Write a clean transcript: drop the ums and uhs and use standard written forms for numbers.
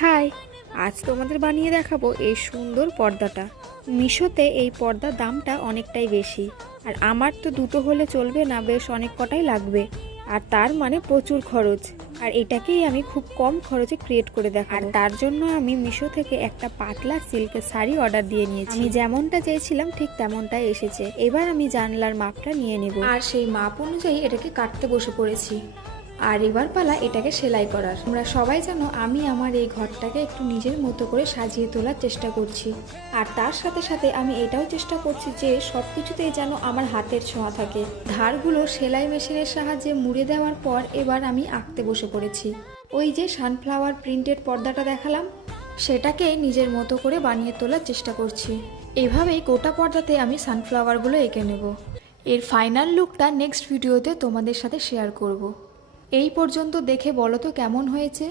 High, আজ তোমাদের বানিয়ে দেখাবো এই সুন্দর পর্দাটা। মিশোতে এই পর্দার দামটা অনেকটাই বেশি, আর আমার তো দুটো হলে চলবে না, বেশ অনেক কটাই লাগবে। আর তার মানে প্রচুর খরচ। আর এটাকেই আমি খুব কম খরচে ক্রিয়েট করে দেখাবো। আর তার জন্য আমি মিশো থেকে একটা পাতলা সিল্কের শাড়ি অর্ডার দিয়ে নিয়েছি। আমি যেমনটা চেয়েছিলাম ঠিক তেমনটাই এসেছে। এবার আমি জানলার মাপটা নিয়ে নেব, আর সেই মাপ অনুযায়ী এটাকে কাটতে বসে পড়েছি। আর এবার পালা এটাকে সেলাই করার। তোমরা সবাই জানো আমি আমার এই ঘরটাকে একটু নিজের মতো করে সাজিয়ে তোলার চেষ্টা করছি। আর তার সাথে সাথে আমি এটাও চেষ্টা করছি যে সব কিছুতেই যেন আমার হাতের ছোঁয়া থাকে। ধারগুলো সেলাই মেশিনের সাহায্যে মুড়ে দেওয়ার পর এবার আমি আঁকতে বসে পড়েছি। ওই যে সানফ্লাওয়ার প্রিন্টেড পর্দাটা দেখালাম, সেটাকে নিজের মতো করে বানিয়ে তোলার চেষ্টা করছি। এভাবেই গোটা পর্দাতে আমি সানফ্লাওয়ারগুলো এঁকে নেব। এর ফাইনাল লুকটা নেক্সট ভিডিওতে তোমাদের সাথে শেয়ার করব। এই পর্যন্ত দেখে বলো তো কেমন হয়েছে।